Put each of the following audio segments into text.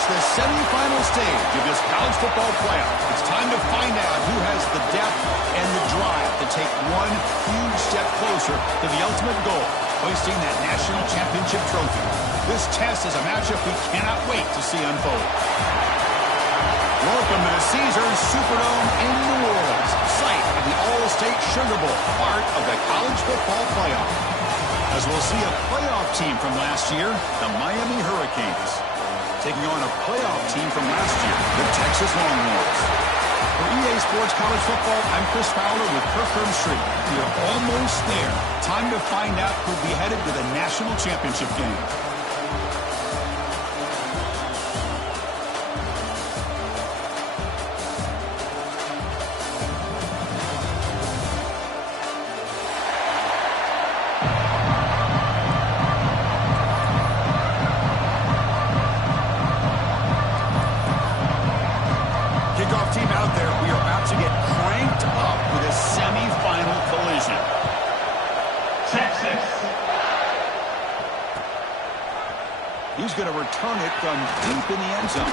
reached the semifinal stage of this college football playoff. It's time to find out who has the depth and the drive to take one huge step closer to the ultimate goal, hoisting that national championship trophy. This test is a matchup we cannot wait to see unfold. Welcome to the Caesars Superdome in New Orleans, site of the All-State Sugar Bowl, part of the college football playoff. As we'll see a playoff team from last year, the Miami Hurricanes, taking on a playoff team from last year, the Texas Longhorns. For EA Sports College Football, I'm Chris Fowler with Kirk Herbstreit. We're almost there. Time to find out who'll be headed to the national championship game. He's going to return it from deep in the end zone.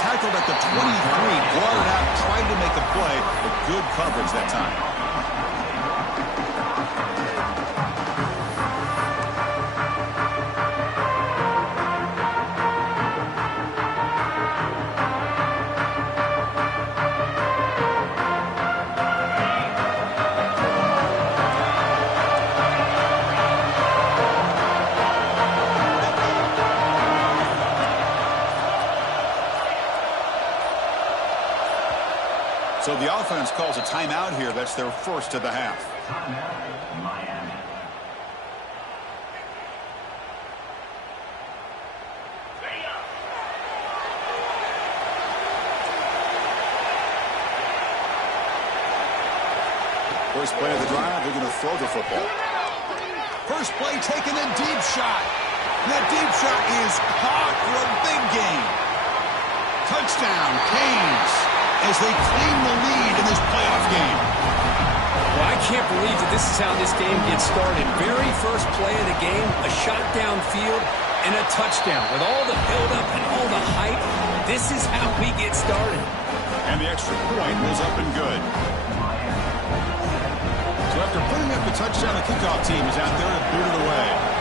Tackled at the 23, brought it out, tried to make a play, but good coverage that time. So the offense calls a timeout here. That's their first of the half. Miami. First play of the drive, they're going to throw the football. First play taken, a deep shot. That deep shot is caught for a big gain. Touchdown, Canes, as they claim the lead in this playoff game. Well, I can't believe that this is how this game gets started. Very first play of the game, a shot downfield and a touchdown. With all the buildup and all the hype, this is how we get started. And the extra point was up and good. So after putting up the touchdown, the kickoff team is out there to boot it away.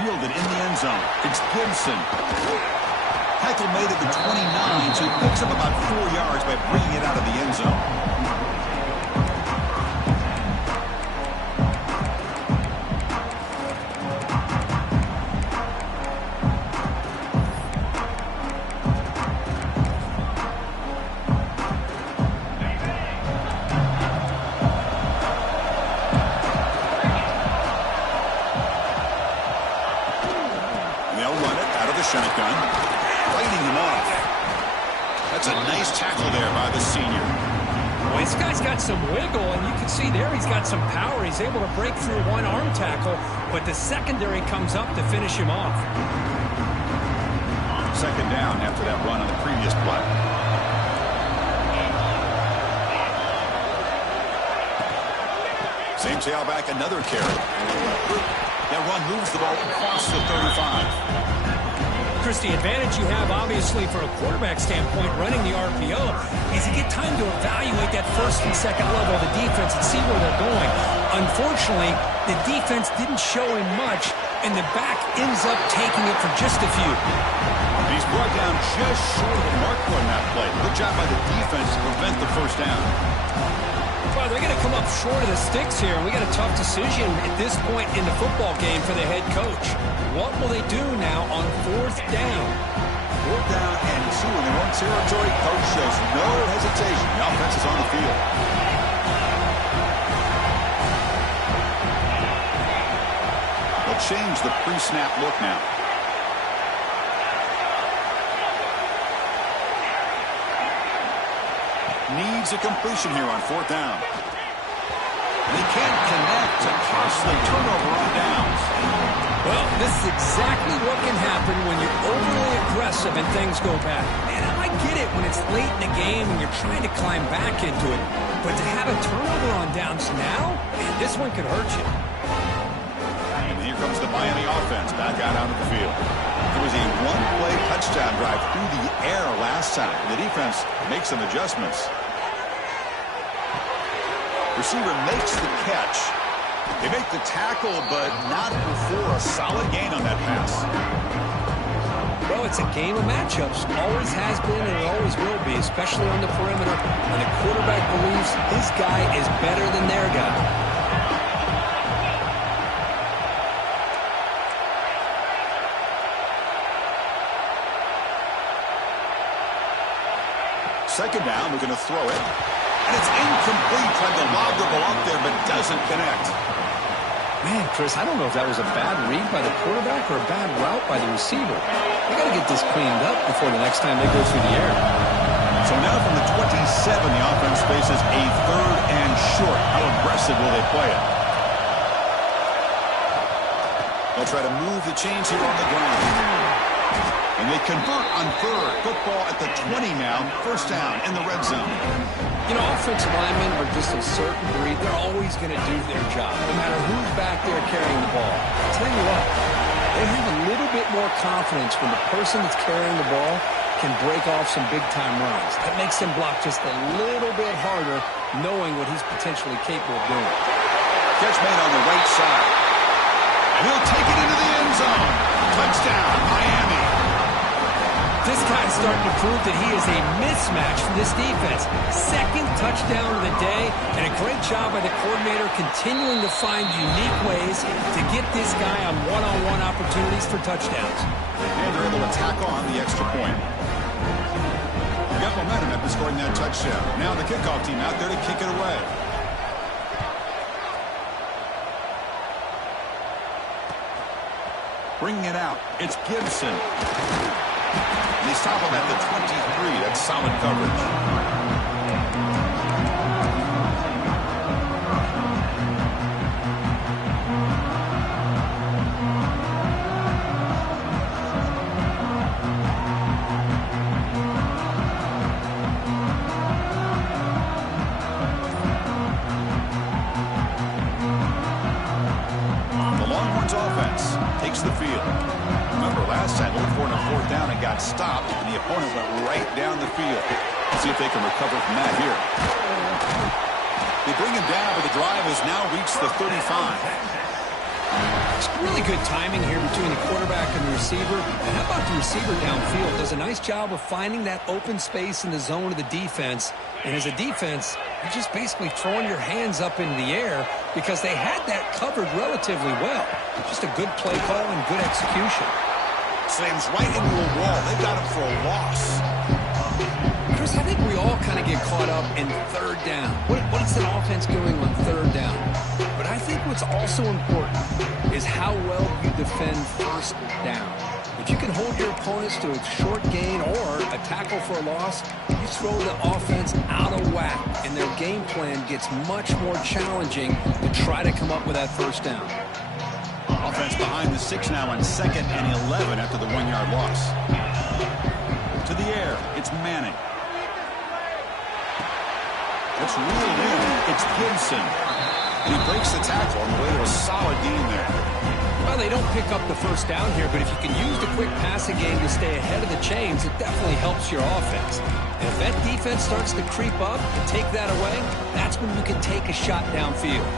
Fielded in the end zone. It's Gibson. Heckle made it to 29, so he picks up about 4 yards by bringing it out of the end zone. Shotgun, fighting him off. That's a nice tackle there by the senior. Well, this guy's got some wiggle, and you can see there he's got some power. He's able to break through one arm tackle, but the secondary comes up to finish him off. Second down after that run on the previous play. Same tailback, another carry. That run moves the ball across the 35. Chris, the advantage you have, obviously, for a quarterback standpoint, running the RPO, is you get time to evaluate that first and second level of the defense and see where they're going. Unfortunately, the defense didn't show him much, and the back ends up taking it for just a few. He's brought down just short of the marker on that play. Good job by the defense to prevent the first down. Well, they're going to come up short of the sticks here, and we got a tough decision at this point in the football game for the head coach. What will they do now on fourth down? Fourth down and 2 in their own territory. Coach shows no hesitation. The offense is on the field. They'll change the pre-snap look now. Needs a completion here on fourth down. They can't connect. A costly turnover on downs. Well, this is exactly what can happen when you're overly aggressive and things go bad. And I get it when it's late in the game and you're trying to climb back into it. But to have a turnover on downs now, man, this one could hurt you. And here comes the Miami offense back out onto the field. It was a one-play touchdown drive through the air last time. The defense makes some adjustments. Receiver makes the catch. They make the tackle, but not before a solid gain on that pass. Well, it's a game of matchups. Always has been and it always will be, especially on the perimeter when the quarterback believes his guy is better than their guy. Second down, we're going to throw it. And it's incomplete. Tried to lob the ball up there, but doesn't connect. Man, Chris, I don't know if that was a bad read by the quarterback or a bad route by the receiver. They got to get this cleaned up before the next time they go through the air. So now from the 27, the offense faces a third and short. How aggressive will they play it? They'll try to move the chains here on the ground. And they convert on third. Football at the 20 now. First down in the red zone. You know, offensive linemen are just a certain breed. They're always going to do their job, no matter who's back there carrying the ball. I'll tell you what, they have a little bit more confidence when the person that's carrying the ball can break off some big-time runs. That makes them block just a little bit harder, knowing what he's potentially capable of doing. Catch made on the right side. And he'll take it into the end zone. Touchdown, Miami. This guy's starting to prove that he is a mismatch for this defense. Second touchdown of the day, and a great job by the coordinator continuing to find unique ways to get this guy on one-on-one opportunities for touchdowns. And they're able to tackle on the extra point. They got momentum after scoring that touchdown. Now the kickoff team out there to kick it away. Bringing it out, it's Gibson. And they stop him at the 23. That's solid coverage. The field. Remember, last time, looked for it on fourth down and got stopped, and the opponent went right down the field. Let's see if they can recover from that here. They bring him down, but the drive has now reached the 35. It's really good timing here between the quarterback and the receiver. And how about the receiver downfield? Does a nice job of finding that open space in the zone of the defense. And as a defense, you're just basically throwing your hands up in the air because they had that covered relatively well. Just a good play call and good execution. Slams right into a wall. They got him for a loss. Chris, I think we all kind of get caught up in third down. What's an offense doing on third down? But I think what's also important is how well you defend first down. If you can hold your opponents to a short gain or a tackle for a loss, you throw the offense out of whack, and their game plan gets much more challenging to try to come up with that first down. Offense behind the 6 now on 2nd and 11 after the 1-yard loss. To the air, it's Manning. It's reeled in. It's Gibson. And he breaks the tackle on the way to a solid gain there. Well, they don't pick up the first down here, but if you can use the quick passing game to stay ahead of the chains, it definitely helps your offense. And if that defense starts to creep up and take that away, that's when you can take a shot downfield.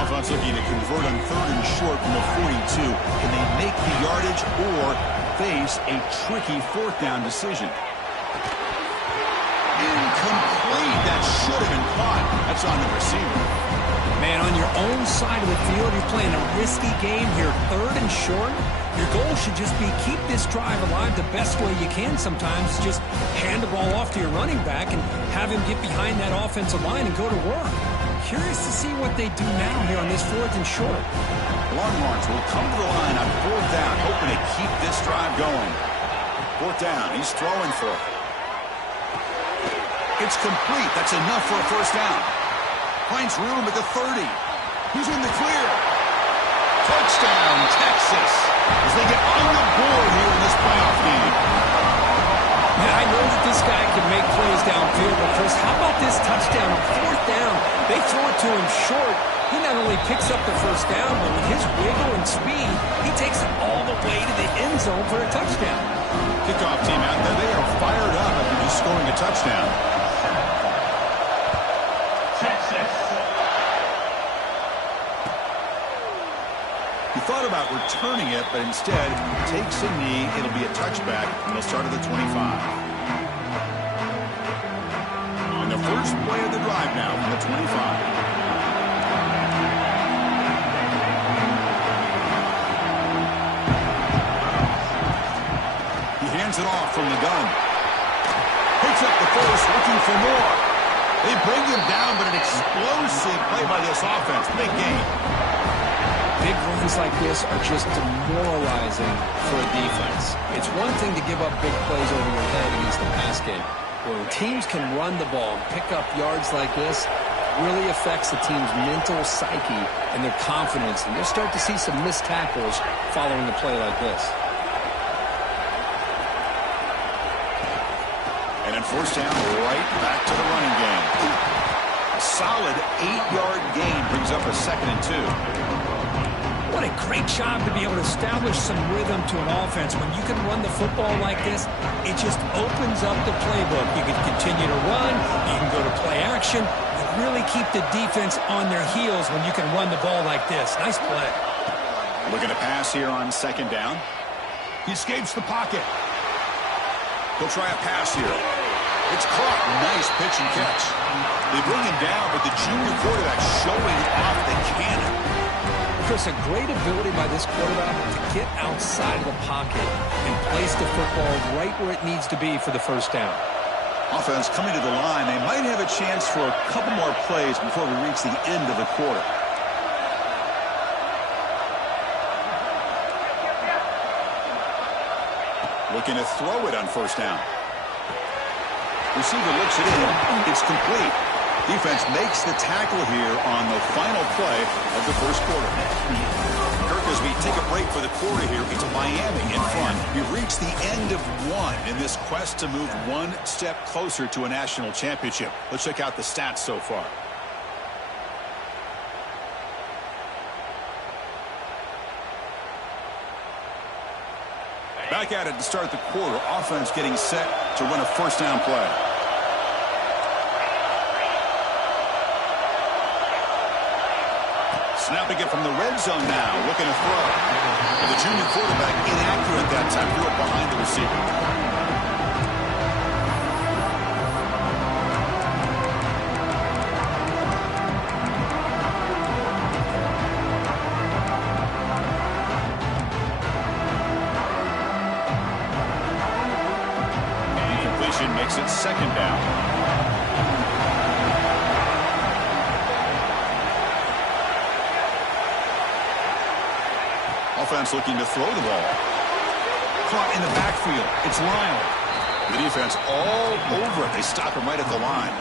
Offense looking to convert on third and short from the 42. Can they make the yardage or face a tricky fourth down decision? Incomplete. That should have been caught. That's on the receiver. Man, on your own side of the field, you're playing a risky game here. Third and short. Your goal should just be keep this drive alive the best way you can sometimes. Just hand the ball off to your running back and have him get behind that offensive line and go to work. Curious to see what they do now here on this fourth and short. Longhorns will come to the line on fourth down, hoping to keep this drive going. Fourth down. He's throwing for it. It's complete. That's enough for a first down. Finds room at the 30. He's in the clear. Touchdown, Texas, as they get on the board here in this playoff game. Man, I know that this guy can make plays downfield, but for this. How about this touchdown on 4th down? They throw it to him short. He not only picks up the first down, but with his wiggle and speed, he takes it all the way to the end zone for a touchdown. Kickoff team out there, they are fired up after just scoring a touchdown. He thought about returning it, but instead takes a knee. It'll be a touchback, and they'll start at the 25. On the first play of the drive now from the 25. Hands it off from the gun. Picks up the first, looking for more. They bring him down, but an explosive play by this offense. Big game. Big runs like this are just demoralizing for a defense. It's one thing to give up big plays over your head against the pass game. When teams can run the ball and pick up yards like this, it really affects the team's mental psyche and their confidence. And you'll start to see some missed tackles following a play like this. And then first down, right back to the running game. A solid 8-yard gain brings up a 2nd and 2. What a great job to be able to establish some rhythm to an offense. When you can run the football like this, it just opens up the playbook. You can continue to run, you can go to play action, and really keep the defense on their heels when you can run the ball like this. Nice play. Looking to pass here on 2nd down. He escapes the pocket. He'll try a pass here. It's caught. Nice pitch and catch. They bring him down, but the junior quarterback showing off the cannon. Chris, a great ability by this quarterback to get outside of the pocket and place the football right where it needs to be for the first down. Offense coming to the line. They might have a chance for a couple more plays before we reach the end of the quarter. Looking to throw it on first down. Receiver looks it in. It's complete. Defense makes the tackle here on the final play of the first quarter. Kirk, as we take a break for the quarter here, it's Miami in front. We've reached the end of one in this quest to move one step closer to a national championship. Let's check out the stats so far. Back at it to start the quarter. Offense getting set to run a first down play. Snapping it from the red zone now. Looking to throw. And the junior quarterback inaccurate that time. Threw it behind the receiver. Makes it 2nd down. Offense looking to throw the ball. Caught in the backfield. It's Lyle. The defense all over it. They stop him right at the line.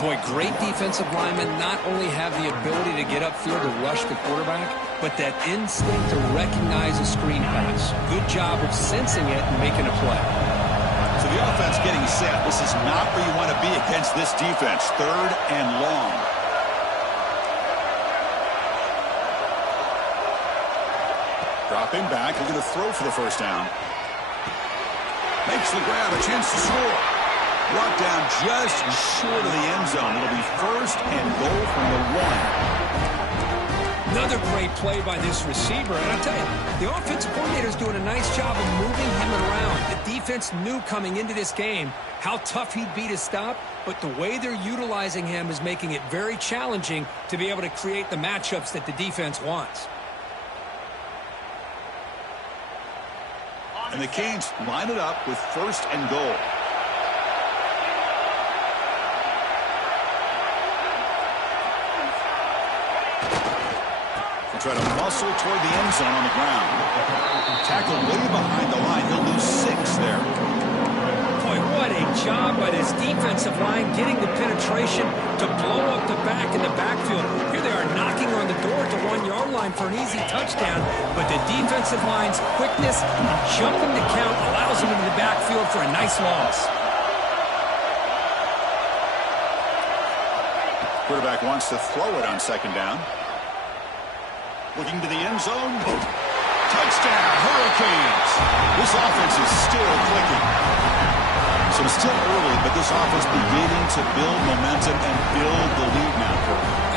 Boy, great defensive linemen not only have the ability to get upfield to rush the quarterback, but that instinct to recognize a screen pass. Good job of sensing it and making a play. So the offense getting set. This is not where you want to be against this defense. 3rd and long. Dropping back. Looking to throw for the first down. Makes the grab. A chance to score. Brought down just short of the end zone. It'll be 1st and goal from the 1. Another great play by this receiver. And I'll tell you, the offensive coordinator's doing a nice job of moving him around. The defense knew coming into this game how tough he'd be to stop, but the way they're utilizing him is making it very challenging to be able to create the matchups that the defense wants. And the Canes line it up with 1st and goal. Try to muscle toward the end zone on the ground. Tackle way behind the line. He'll lose 6 there. Boy, what a job by this defensive line getting the penetration to blow up the back in the backfield. Here they are knocking on the door at the 1-yard line for an easy touchdown. But the defensive line's quickness and jumping the count allows them into the backfield for a nice loss. Quarterback wants to throw it on second down. Looking to the end zone. Touchdown, Hurricanes. This offense is still clicking. So it's still early, but this offense beginning to build momentum and build the lead now.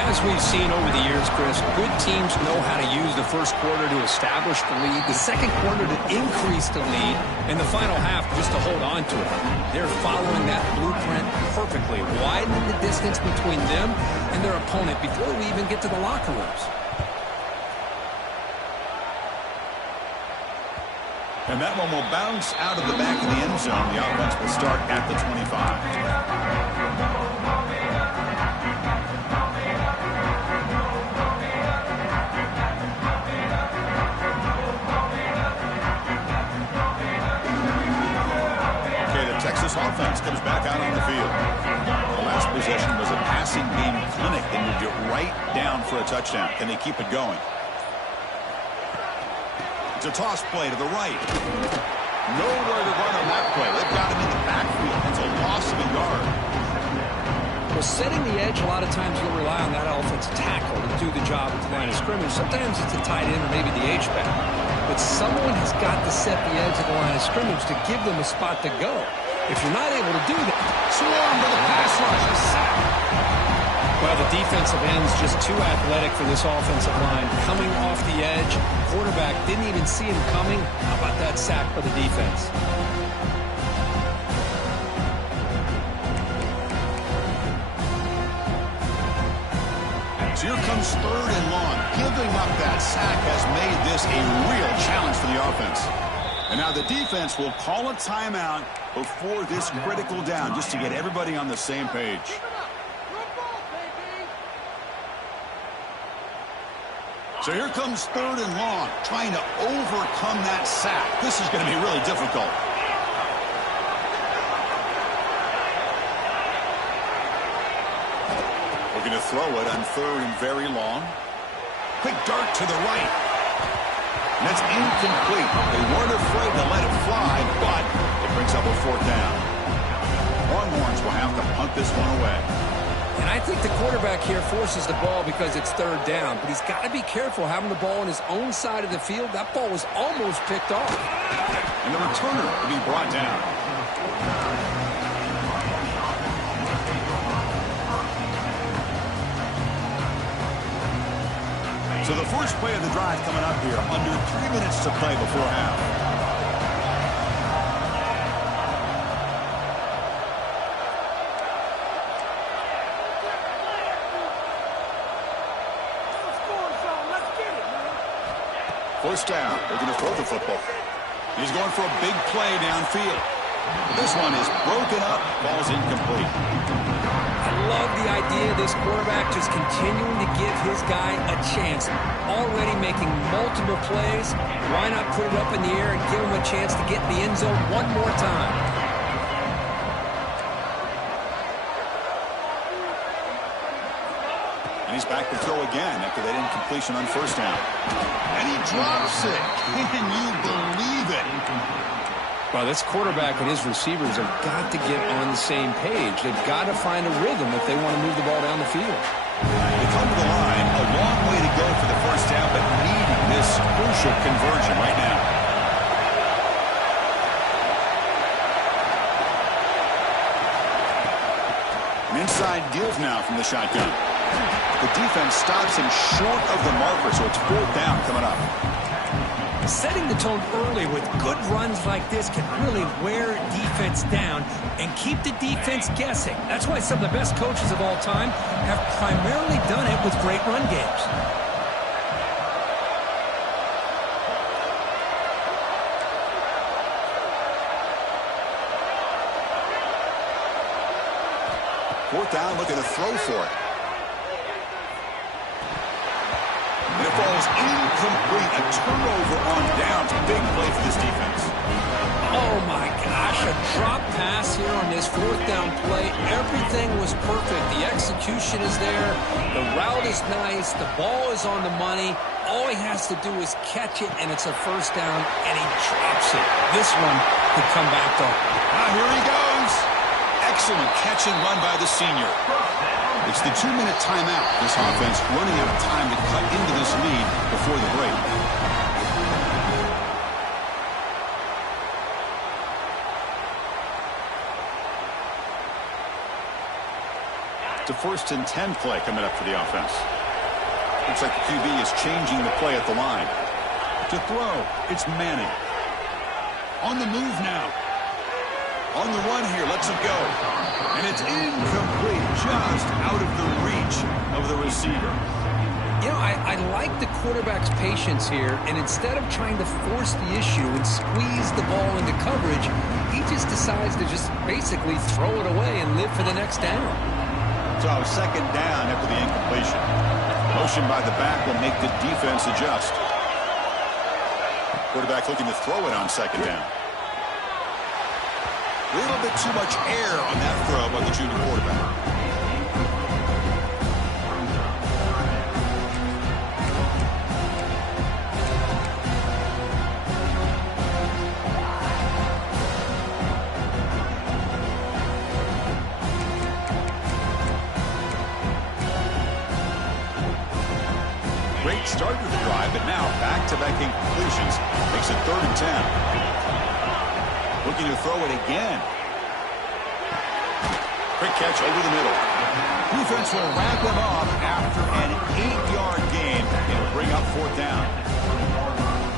As we've seen over the years, Chris, good teams know how to use the first quarter to establish the lead, the second quarter to increase the lead, and the final half just to hold on to it. They're following that blueprint perfectly, widening the distance between them and their opponent before we even get to the locker rooms. And that one will bounce out of the back of the end zone. The offense will start at the 25. Okay, the Texas offense comes back out on the field. The last possession was a passing game clinic. They moved it right down for a touchdown. Can they keep it going? It's a toss play to the right. Nowhere to run on that play. They've got him in the backfield. It's a loss of a yard. Well, setting the edge, a lot of times you'll rely on that offensive tackle to do the job at the line of scrimmage. Sometimes it's a tight end or maybe the H-back. But someone has got to set the edge of the line of scrimmage to give them a spot to go. If you're not able to do that, swarm to the pass rush. A sack. Well, the defensive end's just too athletic for this offensive line. Coming off the edge, quarterback didn't even see him coming. How about that sack for the defense? So here comes third and long. Giving up that sack has made this a real challenge for the offense. And now the defense will call a timeout before this critical down just to get everybody on the same page. So here comes third and long, trying to overcome that sack. This is going to be really difficult. Looking to throw it on third and very long. Quick dart to the right. And that's incomplete. They weren't afraid to let it fly, but it brings up a fourth down. Longhorns will have to punt this one away. And I think the quarterback here forces the ball because it's third down. But he's got to be careful having the ball on his own side of the field. That ball was almost picked off. And the returner will be brought down. So the first play of the drive coming up here. Under 3 minutes to play before half. First down. They're going to throw the football. He's going for a big play downfield. This one is broken up. Ball's incomplete. I love the idea of this quarterback just continuing to give his guy a chance. Already making multiple plays. Why not put it up in the air and give him a chance to get in the end zone one more time? And he's back to throw again after that incompletion on first down. And he drops it. Can you believe it? Well, this quarterback and his receivers have got to get on the same page. They've got to find a rhythm if they want to move the ball down the field. They come to the line. A long way to go for the first down, but needing this crucial conversion right now. An inside give now from the shotgun. The defense stops him short of the marker, so it's fourth down coming up. Setting the tone early with good runs like this can really wear defense down and keep the defense guessing. That's why some of the best coaches of all time have primarily done it with great run games. Fourth down, looking to throw for it. And it falls incomplete. A turnover on downs. Big play for this defense. Oh, my gosh. A drop pass here on this fourth down play. Everything was perfect. The execution is there. The route is nice. The ball is on the money. All he has to do is catch it, and it's a first down, and he drops it. This one could come back, though. Here he goes. Excellent catch and run by the senior. It's the 2-minute timeout. This offense running out of time to cut into this lead before the break. It's a 1st and 10 play coming up for the offense. Looks like the QB is changing the play at the line. To throw, it's Manning. On the move now. On the run here, lets it go. And it's incomplete, just out of the reach of the receiver. You know, I like the quarterback's patience here, and instead of trying to force the issue and squeeze the ball into coverage, he just decides to just basically throw it away and live for the next down. So 2nd down after the incompletion. Motion by the back will make the defense adjust. Quarterback looking to throw it on 2nd down. A little bit too much air on that throw by the junior quarterback. Great start to the drive, but now back-to-back incompletions makes it 3rd and 10. Looking to throw it again. Quick catch over the middle. Defense will wrap him up after an 8-yard gain. It'll bring up 4th down.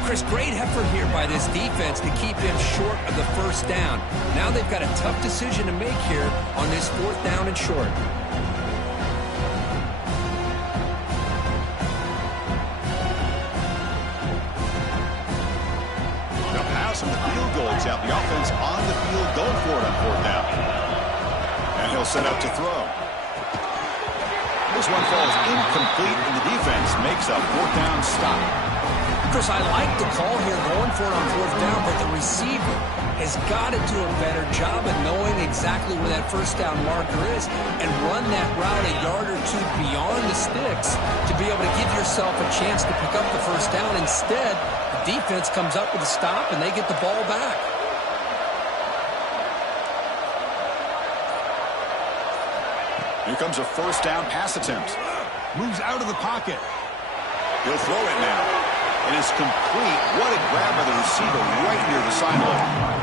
Chris, great effort here by this defense to keep him short of the 1st down. Now they've got a tough decision to make here on this 4th down and short. From the field goal attempt, the offense on the field going for it on 4th down. And he'll set up to throw. This one falls incomplete, and the defense makes a 4th down stop. Chris, I like the call here going for it on 4th down, but the receiver has got to do a better job of knowing exactly where that 1st down marker is and run that route a yard or two beyond the sticks to be able to give yourself a chance to pick up the 1st down. Instead, the defense comes up with a stop, and they get the ball back. Here comes a 1st down pass attempt. Moves out of the pocket. He'll throw it now. And it's complete. What a grab by the receiver right near the sideline.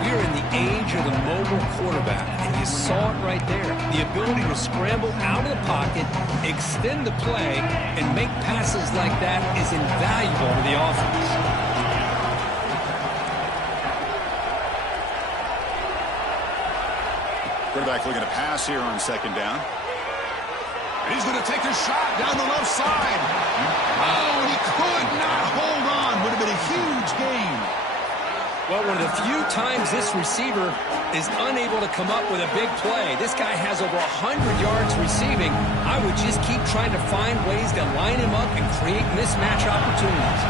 We're in the age of the mobile quarterback, and you saw it right there. The ability to scramble out of the pocket, extend the play, and make passes like that is invaluable to the offense. Quarterback looking to pass here on 2nd down. And he's going to take a shot down the left side. Oh, he could not hold on. Would have been a huge gain. Well, one of the few times this receiver is unable to come up with a big play. This guy has over 100 yards receiving. I would just keep trying to find ways to line him up and create mismatch opportunities.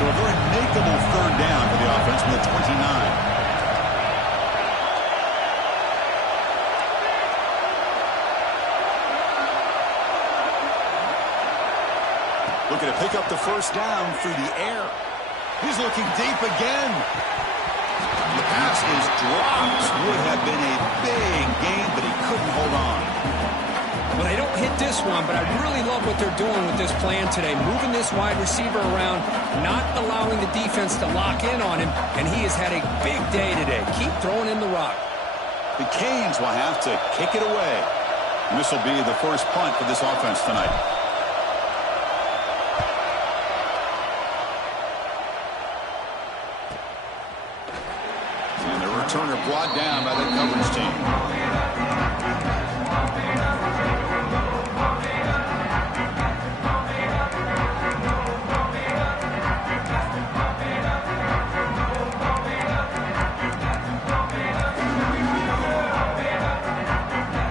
So a very makeable 3rd down for the offense from the 29. Looking to pick up the 1st down through the air. He's looking deep again. The pass is dropped. Would have been a big gain, but he couldn't hold on. Well, they don't hit this one, but I really love what they're doing with this plan today. Moving this wide receiver around, not allowing the defense to lock in on him, and he has had a big day today. Keep throwing in the rock. The Canes will have to kick it away. And this will be the first punt for this offense tonight. Turner brought down by the coverage team.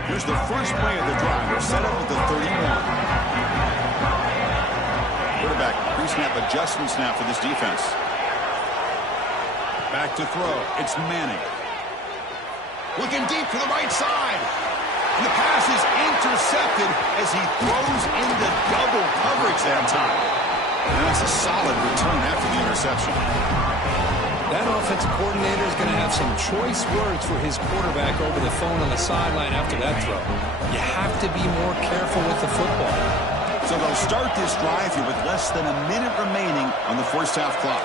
Here's the first play of the drive. We're set up at the 31. Quarterback pre-snap adjustments now for this defense. Back to throw. It's Manning. Looking deep to the right side. And the pass is intercepted as he throws into double coverage that time. And that's a solid return after the interception. That offensive coordinator is going to have some choice words for his quarterback over the phone on the sideline after that throw. You have to be more careful with the football. So they'll start this drive here with less than a minute remaining on the first half clock.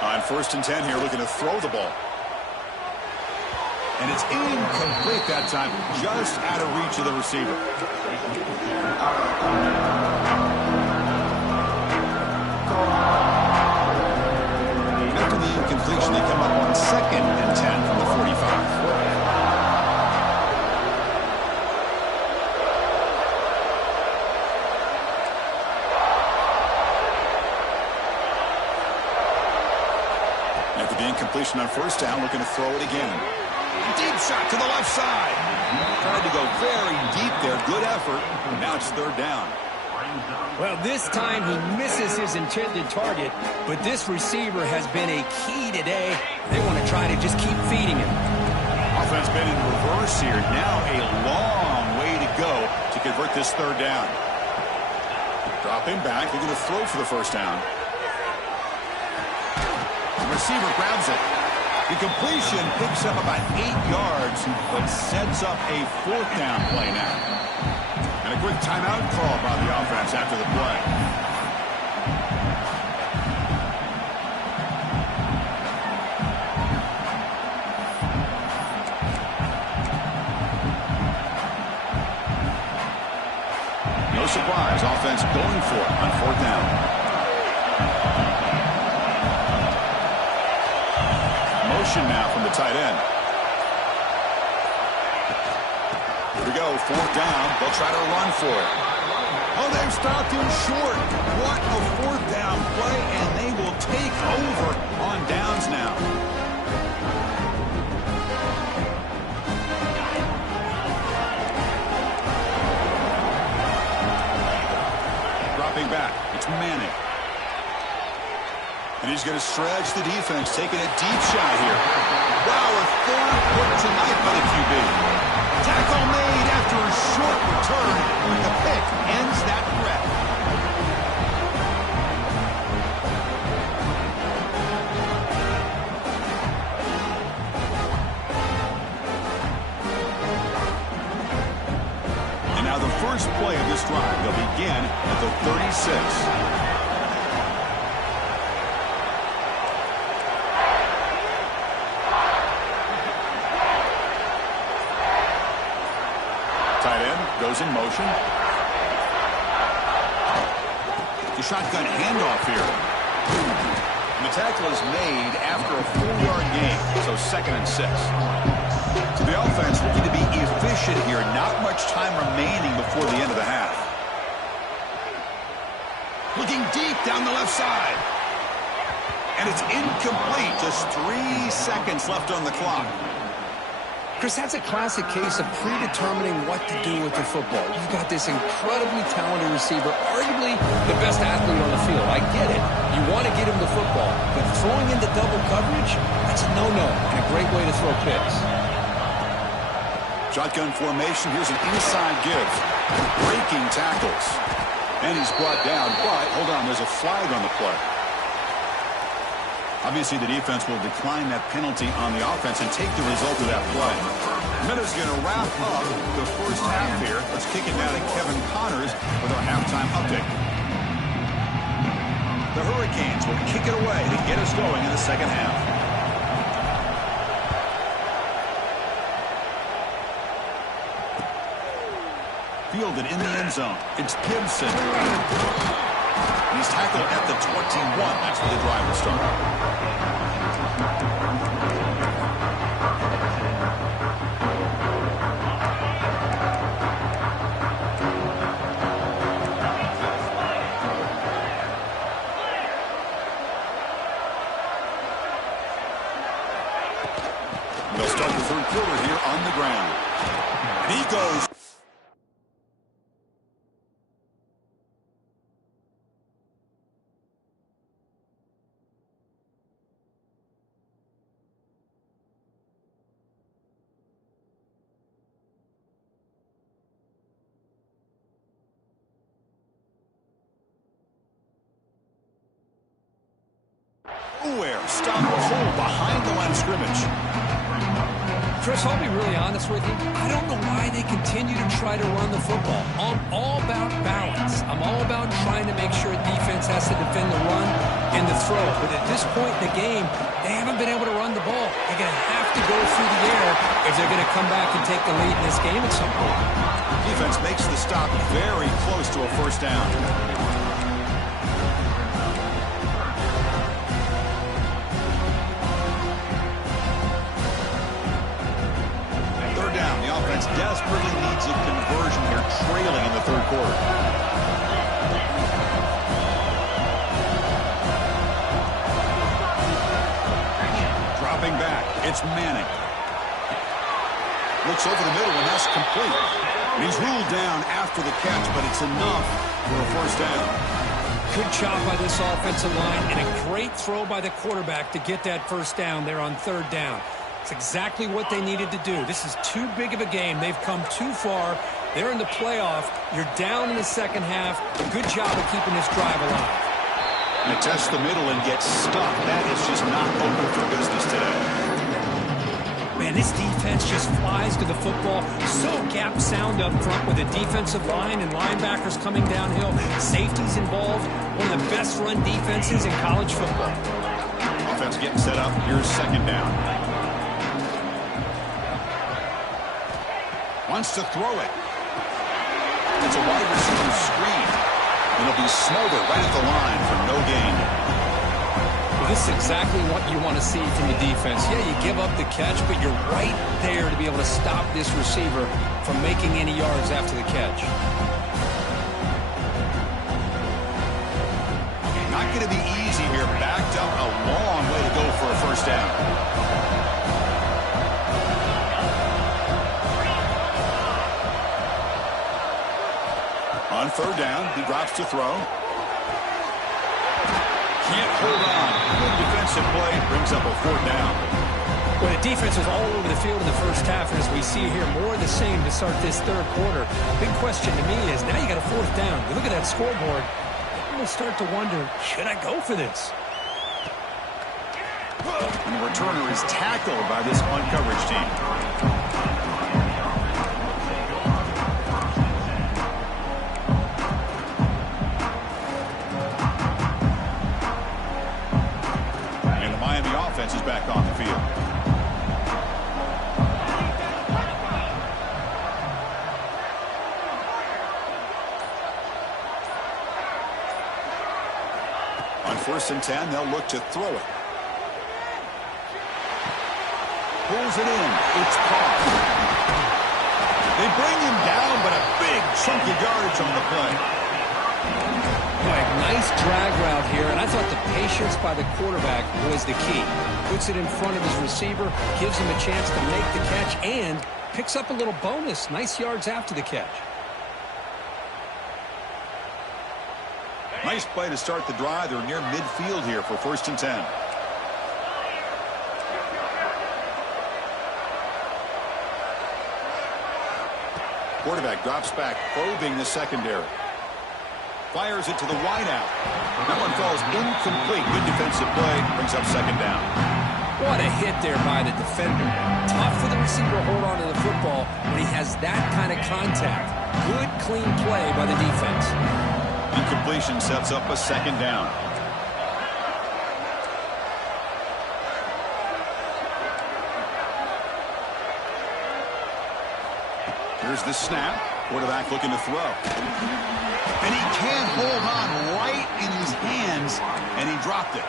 On 1st and 10 here, looking to throw the ball. And it's incomplete that time, just out of reach of the receiver. After the incompletion, they come up on 2nd and 10 from the 45. After the incompletion on 1st down, looking to throw it again. Deep shot to the left side. Tried to go very deep there. Good effort. Now it's 3rd down. Well, this time he misses his intended target, but this receiver has been a key today. They want to try to just keep feeding him. Offense been in reverse here. Now a long way to go to convert this 3rd down. Dropping back, looking to throw for the 1st down. The receiver grabs it. The completion picks up about 8 yards, but sets up a 4th down play now. And a quick timeout call by the offense after the play. No surprise, offense going for it on 4th down. Motion now from the tight end. Here we go, 4th down. They'll try to run for it. Oh, they've stopped him short. What a 4th down play, and they will take over on downs now. Dropping back, it's Manning. And he's going to stretch the defense, taking a deep shot here. Wow, a 3rd put tonight by the QB. Tackle made after a short return. The pick ends that threat. And now the first play of this drive. They'll begin at the 36. Tight end goes in motion. The shotgun handoff here. And the tackle is made after a 4-yard gain, so 2nd and 6. So the offense looking to be efficient here. Not much time remaining before the end of the half. Looking deep down the left side. And it's incomplete. Just 3 seconds left on the clock. Chris, that's a classic case of predetermining what to do with the football. You've got this incredibly talented receiver, arguably the best athlete on the field. I get it. You want to get him the football, but throwing into double coverage, that's a no-no and a great way to throw picks. Shotgun formation. Here's an inside give. Breaking tackles. And he's brought down, but hold on, there's a flag on the play. Obviously, the defense will decline that penalty on the offense and take the result of that play. Minutes going to wrap up the first half here. Let's kick it now to Kevin Connors with our halftime update. The Hurricanes will kick it away to get us going in the second half. Fielded in the end zone. It's Gibson. He's tackled at the 21. That's where the drive will start. They'll start the 3rd quarter here on the ground. And he goes. Uware stop the hole behind the line of scrimmage. Chris, I'll be really honest with you. I don't know why they continue to try to run the football. I'm all about balance. I'm all about trying to make sure defense has to defend the run and the throw. But at this point in the game, they haven't been able to run the ball. They're going to have to go through the air if they're going to come back and take the lead in this game at some point. Defense makes the stop very close to a first down. Desperately needs a conversion here, trailing in the third quarter. Dropping back, it's Manning. Looks over the middle, and that's complete. And he's ruled down after the catch, but it's enough for a first down. Good job by this offensive line, and a great throw by the quarterback to get that first down there on third down. It's exactly what they needed to do. This is too big of a game. They've come too far. They're in the playoff. You're down in the second half. Good job of keeping this drive alive. And test the middle and get stuck. That is just not open for business today. Man, this defense just flies to the football. So gap sound up front with the defensive line and linebackers coming downhill. Safeties involved. One of the best run defenses in college football. Offense getting set up. Here's second down. Wants to throw it. It's a wide receiver screen. It'll be Smolder right at the line for no gain. Well, this is exactly what you want to see from the defense. Yeah, you give up the catch, but you're right there to be able to stop this receiver from making any yards after the catch. Not going to be easy here. Backed up a long way to go for a first down. On third down, he drops to throw. Can't hold on. Good defensive play. Brings up a fourth down. Well, the defense was all over the field in the first half, and as we see here, more of the same to start this third quarter. Big question to me is, now you got a fourth down. You look at that scoreboard, I'm going to start to wonder, should I go for this? And the returner is tackled by this punt coverage team. Offense is back on the field. On 1st and 10, they'll look to throw it. Pulls it in. It's caught. They bring him down, but a big chunk of yardage on the play. Nice drag route here, and I thought the patience by the quarterback was the key. Puts it in front of his receiver, gives him a chance to make the catch, and picks up a little bonus. Nice yards after the catch. Nice play to start the drive. They're near midfield here for 1st and 10. Quarterback drops back, probing the secondary. Fires it to the wideout. That one falls incomplete. Good defensive play. Brings up second down. What a hit there by the defender. Tough for the receiver to hold on to the football when he has that kind of contact. Good, clean play by the defense. Incompletion sets up a second down. Here's the snap. Quarterback looking to throw. And he can't hold on right in his hands, and he dropped it.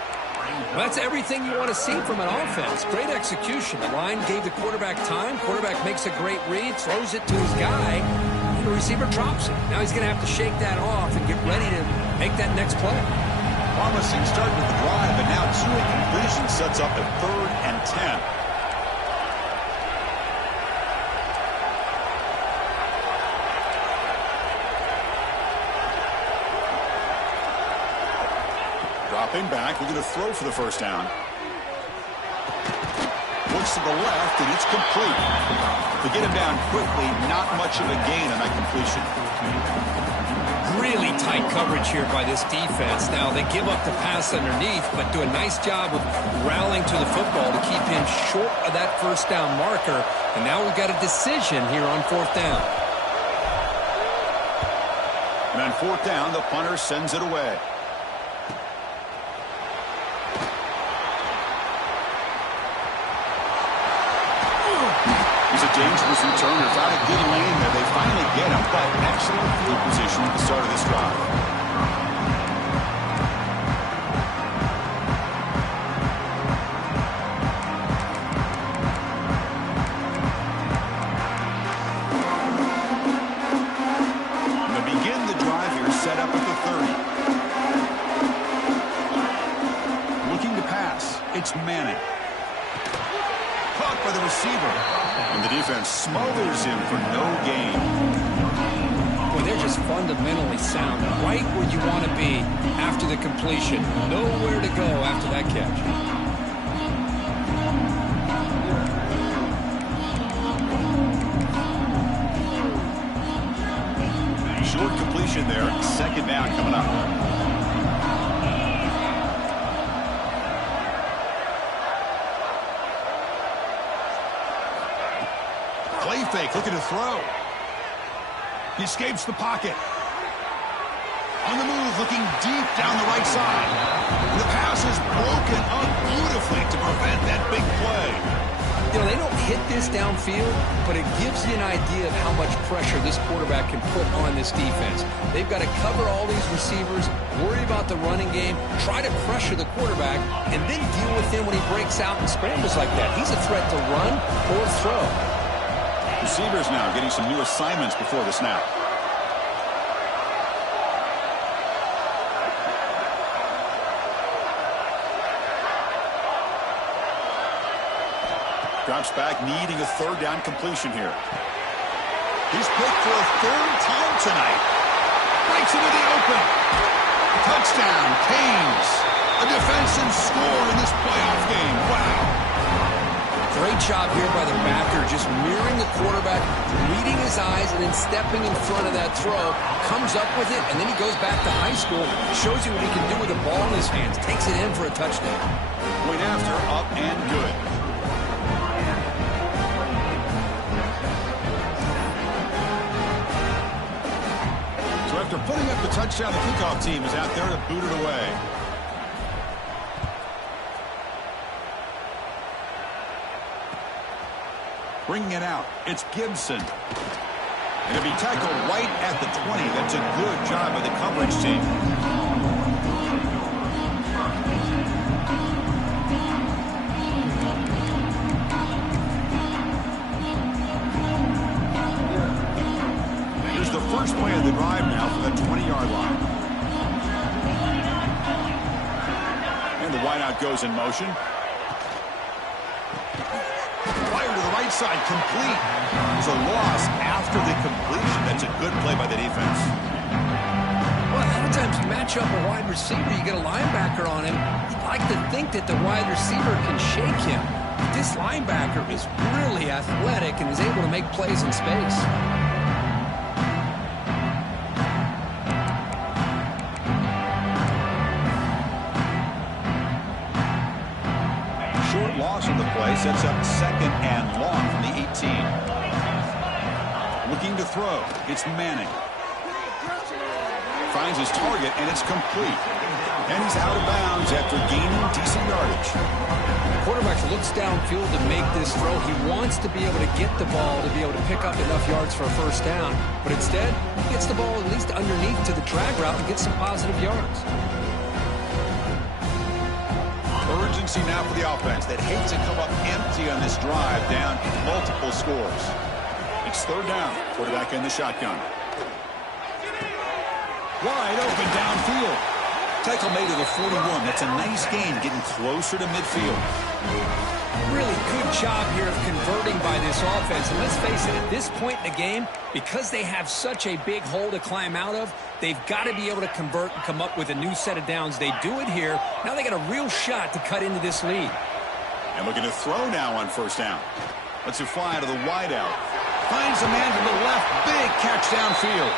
Well, that's everything you want to see from an offense. Great execution. The line gave the quarterback time. Quarterback makes a great read, throws it to his guy, and the receiver drops it. Now he's going to have to shake that off and get ready to make that next play. Promising start with the drive, but now 2 incompletions sets up a 3rd and 10. Dropping back, looking to throw for the first down. Looks to the left, and it's complete. To get him down quickly, not much of a gain on that completion. Really tight coverage here by this defense. Now, they give up the pass underneath, but do a nice job of rallying to the football to keep him short of that first down marker. And now we've got a decision here on fourth down. And on fourth down, the punter sends it away. He's a dangerous returner. Found a good lane there. They finally get him, but excellent field position at the start of this drive. And they begin the drive here, set up at the 30. Looking to pass. It's Manning. Caught by the receiver. And the defense smothers him for no gain. Boy, they're just fundamentally sound. Right where you want to be after the completion. Nowhere to go after that catch. Short completion there. Second down coming up. Play fake, looking to throw. He escapes the pocket. On the move, looking deep down the right side. And the pass is broken up beautifully to prevent that big play. You know, they don't hit this downfield, but it gives you an idea of how much pressure this quarterback can put on this defense. They've got to cover all these receivers, worry about the running game, try to pressure the quarterback, and then deal with him when he breaks out and scrambles like that. He's a threat to run or throw. Receivers now getting some new assignments before the snap. Drops back, needing a third down completion here. He's picked for a third time tonight. Breaks into the open. Touchdown, Canes. A defensive score in this playoff game. Wow. Great job here by the backer, just mirroring the quarterback, reading his eyes, and then stepping in front of that throw. Comes up with it, and then he goes back to high school. Shows you what he can do with the ball in his hands. Takes it in for a touchdown. Point after, up and good. So after putting up the touchdown, the kickoff team is out there to boot it away. Bringing it out, it's Gibson. And it'll be tackled right at the 20. That's a good job by the coverage team. Here's the first play of the drive now for the 20-yard line. And the wideout goes in motion. Right side complete. There's a loss after the completion. That's a good play by the defense. Well, a lot of times you match up a wide receiver, you get a linebacker on him. You'd like to think that the wide receiver can shake him. But this linebacker is really athletic and is able to make plays in space. Short loss on the play sets up second and long from the 18. Looking to throw. It's Manning. Finds his target, and it's complete. And he's out of bounds after gaining decent yardage. The quarterback looks downfield to make this throw. He wants to be able to get the ball to be able to pick up enough yards for a first down. But instead, he gets the ball at least underneath to the drag route and gets some positive yards. Urgency now for the offense that hates to come up empty on this drive, down multiple scores. It's third down. Quarterback in the shotgun. Wide open downfield. Tackle made to the 41. That's a nice gain, getting closer to midfield. Really good job here of converting by this offense. And let's face it, at this point in the game, because they have such a big hole to climb out of, they've got to be able to convert and come up with a new set of downs. They do it here. Now they got a real shot to cut into this lead. And looking to throw now on first down. Let's it fly to the wideout. Finds a man to the left. Big catch downfield.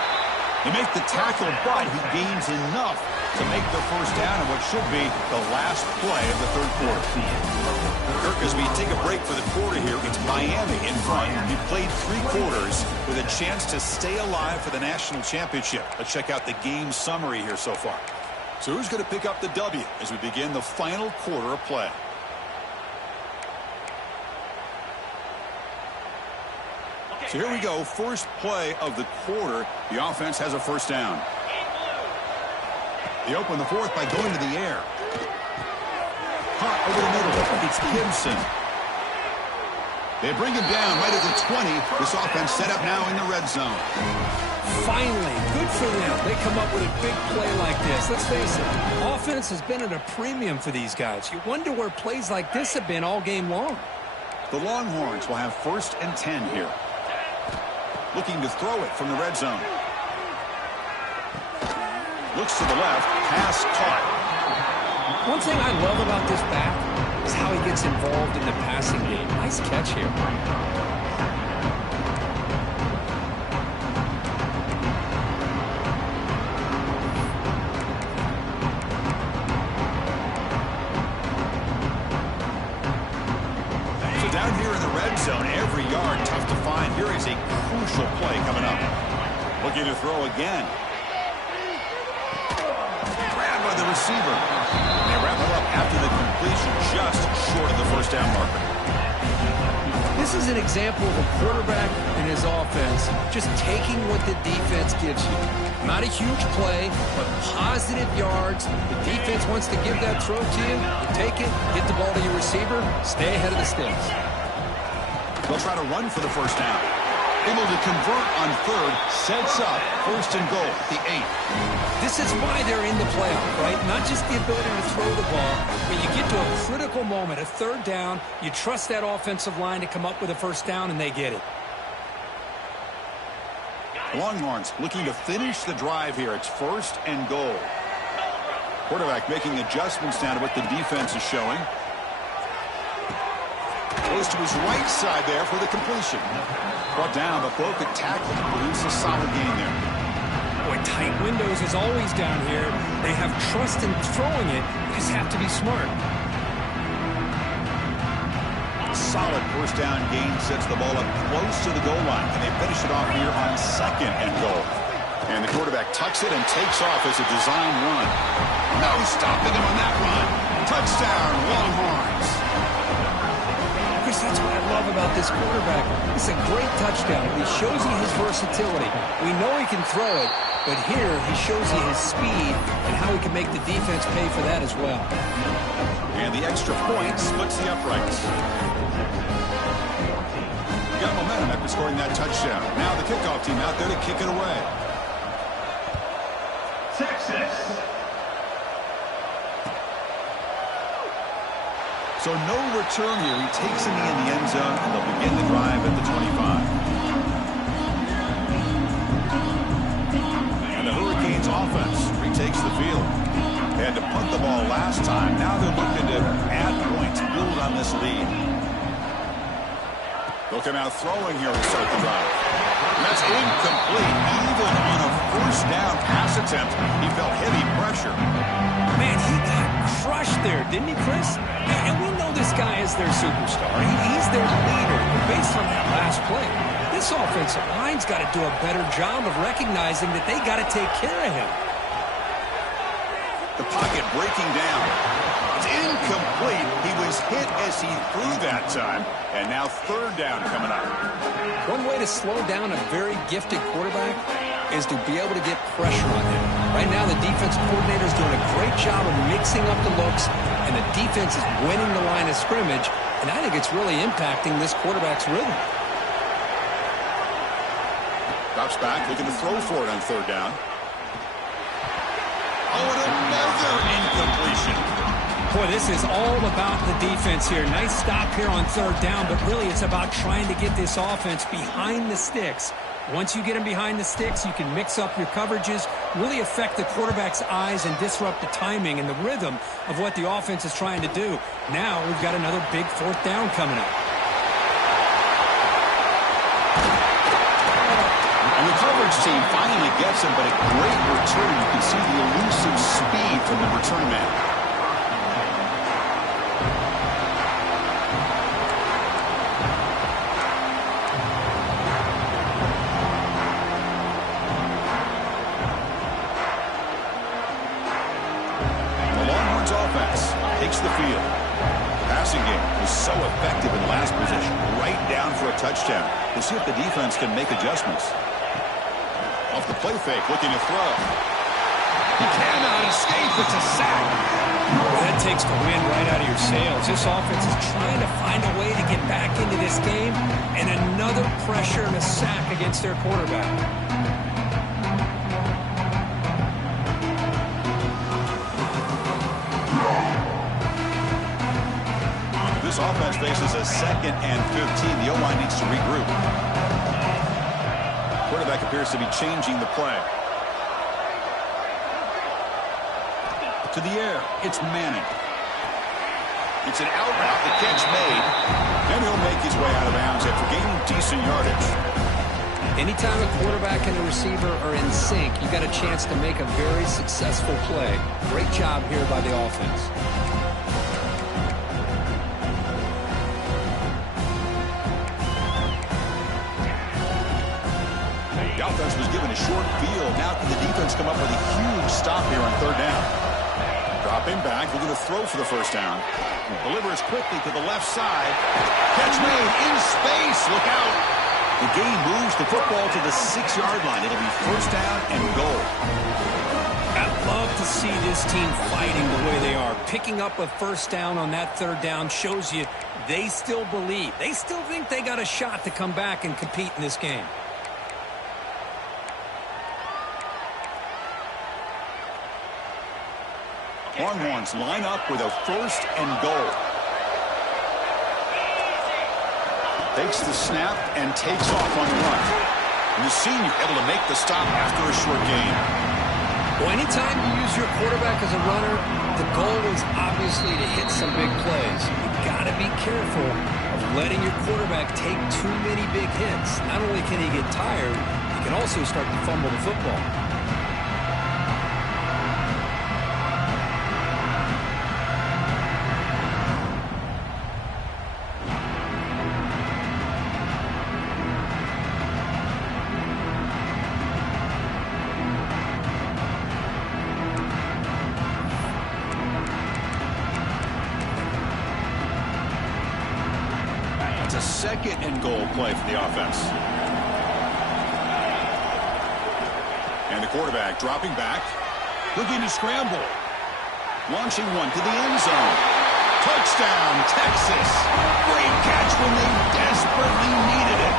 They make the tackle, but he gains enough to make the first down in what should be the last play of the third quarter. Kirk, as we take a break for the quarter here, it's Miami in front. He played 3 quarters with a chance to stay alive for the national championship. Let's check out the game summary here so far. So who's going to pick up the W as we begin the final quarter of play? So here we go, first play of the quarter. The offense has a first down. They open the fourth by going to the air. Hot over the middle. It's Gibson. They bring him down right at the 20. This offense set up now in the red zone. Finally, good for them. They come up with a big play like this. Let's face it, offense has been at a premium for these guys. You wonder where plays like this have been all game long. The Longhorns will have 1st and 10 here. Looking to throw it from the red zone. Looks to the left. Pass caught. One thing I love about this back is how he gets involved in the passing game. Nice catch here. So down here in the red zone, every yard tough to find. Here is a crucial play coming up. Looking to throw again. Grabbed by the receiver. They wrap it up after the completion, just short of the first down marker. This is an example of a quarterback and his offense just taking what the defense gives you. Not a huge play, but positive yards. The defense wants to give that throw to you. You take it, get the ball to your receiver, stay ahead of the sticks. They'll try to run for the first down. Able to convert on third, sets up 1st and goal, the 8. This is why they're in the playoff, right? Not just the ability to throw the ball, but you get to a critical moment, a 3rd down. You trust that offensive line to come up with a first down, and they get it. Longhorns looking to finish the drive here. It's 1st and goal. Quarterback making adjustments now to what the defense is showing. Goes to his right side there for the completion. Brought down, but broke a tackle. Produce a solid game there. Boy, tight windows is always down here. They have trust in throwing it. You just have to be smart. Solid first down gain sets the ball up close to the goal line. And they finish it off here on 2nd and goal. And the quarterback tucks it and takes off as a design run. No stopping him on that run. Touchdown, Longhorns. Chris, that's what I love about this quarterback. It's a great touchdown. He shows you his versatility. We know he can throw it, but here he shows you his speed and how he can make the defense pay for that as well. And the extra point splits the uprights. Got momentum after scoring that touchdown. Now the kickoff team out there to kick it away. Texas. So no return here. He takes him in the end zone, and they'll begin the drive at the 25. And the Hurricanes offense retakes the field. They had to punt the ball last time. Now they're looking to add points, build on this lead. They'll come out throwing here to start the drive. And that's incomplete. Even on a first down pass attempt, he felt heavy pressure. Man, he got crushed there, didn't he, Chris? And we know this guy is their superstar. He's their leader. Based on that last play, this offensive line's got to do a better job of recognizing that they got to take care of him. The pocket breaking down. It's incomplete. He was hit as he threw that time. And now 3rd down coming up. One way to slow down a very gifted quarterback is to be able to get pressure on him. Right now, the defensive coordinator is doing a great job of mixing up the looks, and the defense is winning the line of scrimmage, and I think it's really impacting this quarterback's rhythm. Drops back, looking to throw for it on 3rd down. Oh, and another incompletion. Boy, this is all about the defense here. Nice stop here on 3rd down, but really it's about trying to get this offense behind the sticks. Once you get them behind the sticks, you can mix up your coverages, really affect the quarterback's eyes and disrupt the timing and the rhythm of what the offense is trying to do. Now we've got another big 4th down coming up. And the coverage coverage team finally gets him, but a great return. You can see the elusive speed from the return man. The Longhorns offense takes the field. The passing game was so effective in last position, right down for a touchdown. We'll see if the defense can make adjustments. Off the play fake, looking to throw. He cannot escape. It's a sack. That takes the wind right out of your sails. This offense is trying to find a way to get back into this game, and another pressure and a sack against their quarterback. This offense faces a 2nd and 15. The O-line needs to regroup. Quarterback appears to be changing the play. To the air, it's Manning. It's an out route, the catch made, and he'll make his way out of bounds after gaining decent yardage. Anytime a quarterback and a receiver are in sync, you got a chance to make a very successful play. Great job here by the offense. The offense was given a short field. Now can the defense come up with a huge stop here on 3rd down? Dropping back, looking to throw for the first down. Delivers quickly to the left side. Catch made in space. Look out. The game moves the football to the 6-yard line. It'll be 1st down and goal. I'd love to see this team fighting the way they are. Picking up a 1st down on that 3rd down shows you they still believe. They still think they got a shot to come back and compete in this game. Longhorns line up with a 1st and goal. Takes the snap and takes off on the run. And the senior able to make the stop after a short gain. Well, anytime you use your quarterback as a runner, the goal is obviously to hit some big plays. You've got to be careful of letting your quarterback take too many big hits. Not only can he get tired, he can also start to fumble the football. A 2nd and goal play for the offense. And the quarterback dropping back, looking to scramble. Launching one to the end zone. Touchdown, Texas. Great catch when they desperately needed it.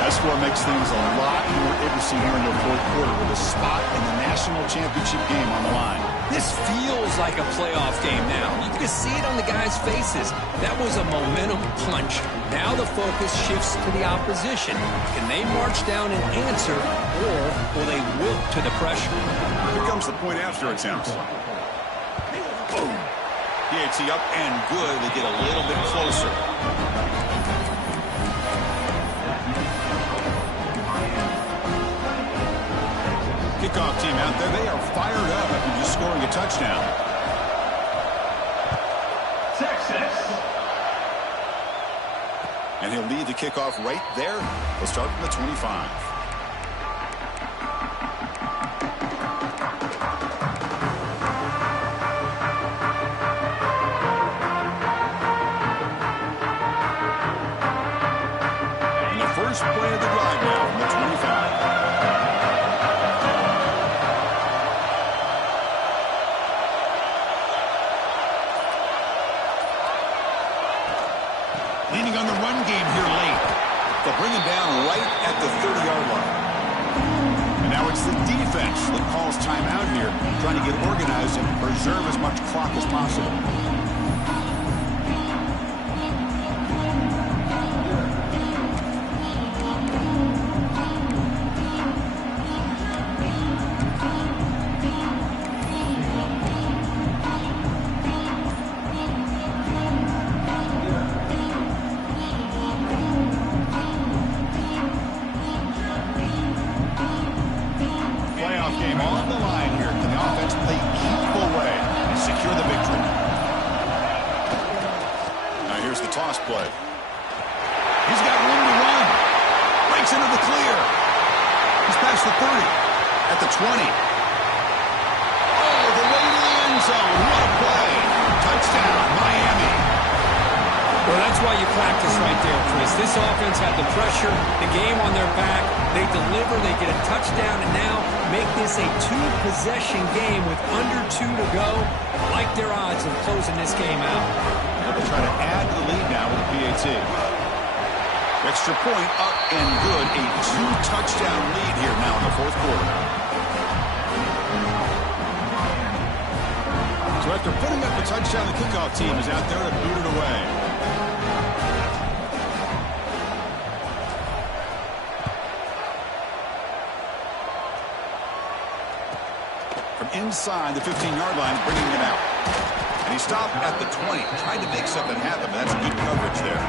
That score makes things a lot more interesting here in the 4th quarter with a spot in the national championship game on the line. This feels like a playoff game now. You can see it on the guys' faces. That was a momentum punch. Now the focus shifts to the opposition. Can they march down and answer, or will they wilt to the pressure? Here comes the point after attempt. Boom. PAT up and good. They get a little bit closer. Kickoff team out there. They are fired up after just scoring a touchdown. Texas. And he'll lead the kickoff right there. They'll start from the 25. And the first play of the drive now from the 25. Leaning on the run game here late. They'll bring him down right at the 30-yard line. And now it's the defense that calls timeout here, trying to get organized and preserve as much clock as possible. toss play. He's got room to run. Breaks into the clear. He's past the 30. At the 20. Oh, the way to the end zone. What a play. Touchdown, Miami. Well, that's why you practice right there, Chris. This offense had the pressure, the game on their back. They deliver, they get a touchdown, and now make this a two-possession game with under 2 to go. I like their odds of closing this game out. They'll try to add to the lead now with a PAT. Extra point up and good. A 2-touchdown lead here now in the fourth quarter. So after putting up a touchdown, the kickoff team is out there to boot it away. From inside the 15-yard line, bringing it out. And he stopped at the 20. Tried to make something happen, but that's good coverage there.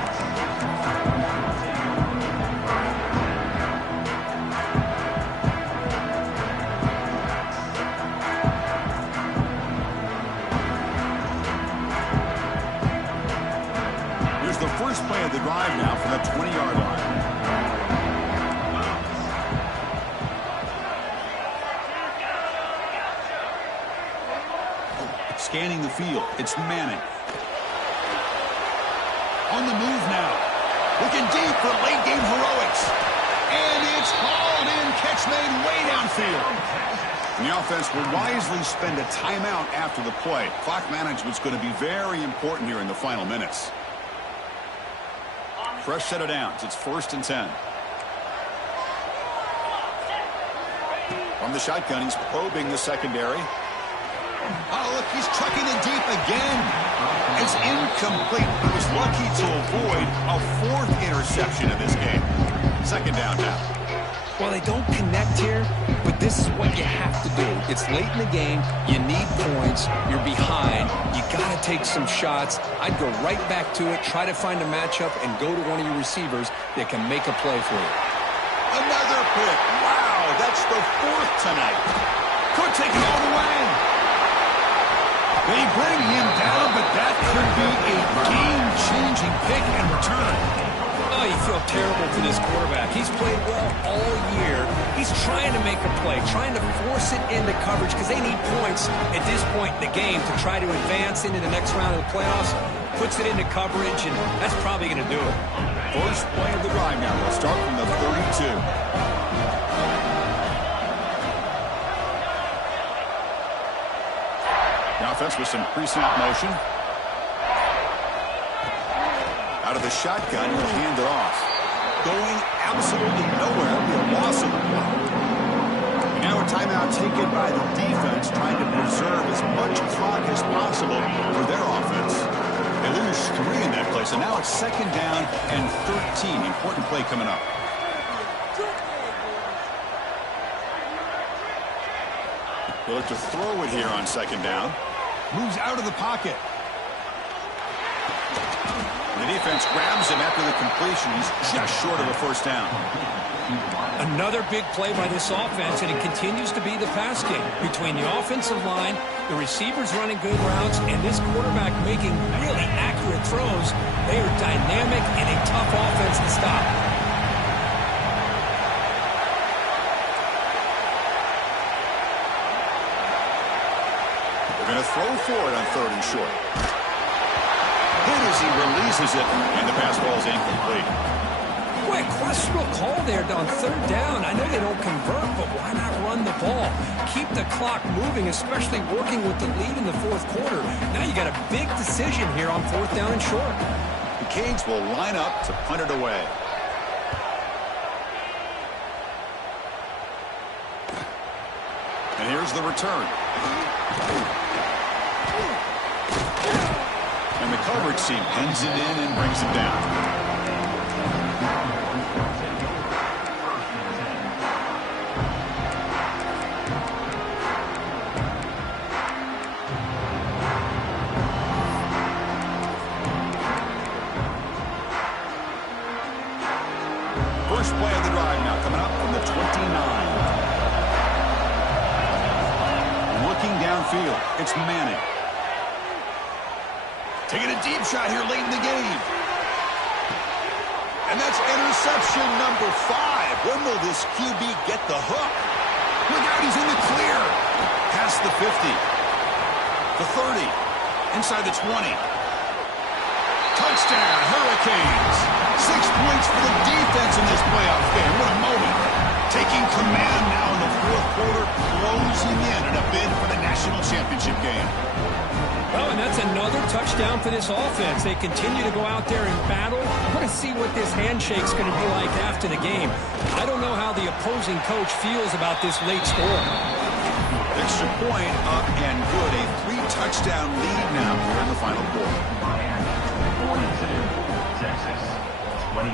The first play of the drive now from the 20-yard line. Scanning the field. It's Manning. On the move now. Looking deep for late-game heroics. And it's hauled in. Catch made way downfield. And the offense will wisely spend a timeout after the play. Clock management's going to be very important here in the final minutes. Fresh set of downs. It's 1st and 10. From the shotgun, he's probing the secondary. Oh, look, he's trucking it deep again. It's incomplete. He was lucky to avoid a 4th interception in this game. 2nd down now. Well, they don't connect here, but this is what you have to do. It's late in the game. You need points. You're behind. You got to take some shots. I'd go right back to it, try to find a matchup, and go to one of your receivers that can make a play for you. Another pick. Wow, that's the 4th tonight. Could take it all the way. They bring him down, but that could be a game-changing pick and return. Oh, you feel terrible for this quarterback. He's played well all year. He's trying to make a play, trying to force it into coverage because they need points at this point in the game to try to advance into the next round of the playoffs. Puts it into coverage, and that's probably going to do it. First play of the drive now. We'll start from the 32. The offense with some pre-snap motion. Out of the shotgun, he'll hand it off. Going absolutely nowhere. It'll be a loss of the ball. And now a timeout taken by the defense, trying to preserve as much clock as possible for their offense. They lose 3 in that play, so now it's 2nd down and 13. Important play coming up. They'll look to throw it here on 2nd down. Moves out of the pocket. The defense grabs him after the completion. He's just short of a 1st down. Another big play by this offense, and it continues to be the pass game. Between the offensive line, the receivers running good routes, and this quarterback making really accurate throws, they are dynamic and a tough offense to stop. They're going to throw for it on 3rd and short. Hit as he releases it, and the pass ball is incomplete. Boy, questionable call there on 3rd down. I know they don't convert, but why not run the ball? Keep the clock moving, especially working with the lead in the 4th quarter. Now you got a big decision here on 4th down and short. The Canes will line up to punt it away. And here's the return. And the coverage team pins it in and brings it down. First play of the drive now coming up from the 29. Looking downfield, it's Manning. Taking a deep shot here late in the game. And that's interception number 5. When will this QB get the hook? Look out, he's in the clear. Past the 50. The 30. Inside the 20. Touchdown, Hurricanes. 6 points for the defense in this playoff game. What a moment. Taking command now in the fourth quarter, closing in on a bid for the national championship game. Well, and that's another touchdown for this offense. They continue to go out there and battle. I want to see what this handshake's going to be like after the game. I don't know how the opposing coach feels about this late score. Extra point up and good. A 3-touchdown lead now here in the final quarter. 42, Texas 21.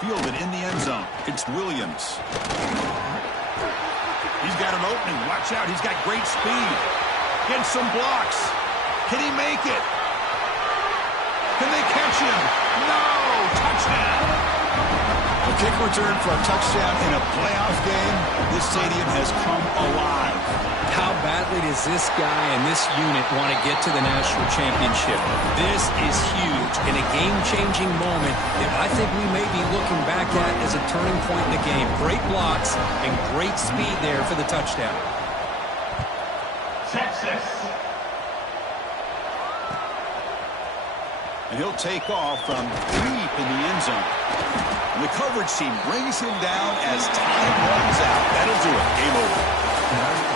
Fielded in the end zone. It's Williams. He's got an opening. Watch out. He's got great speed. Gets some blocks. Can he make it? Can they catch him? No! Touchdown! A kick return for a touchdown in a playoff game. This stadium has come alive. How badly does this guy and this unit want to get to the national championship? This is huge and a game-changing moment that I think we may be looking back at as a turning point in the game. Great blocks and great speed there for the touchdown. Texas. And he'll take off from deep in the end zone. And the coverage team brings him down as time runs out. That'll do it. Game over.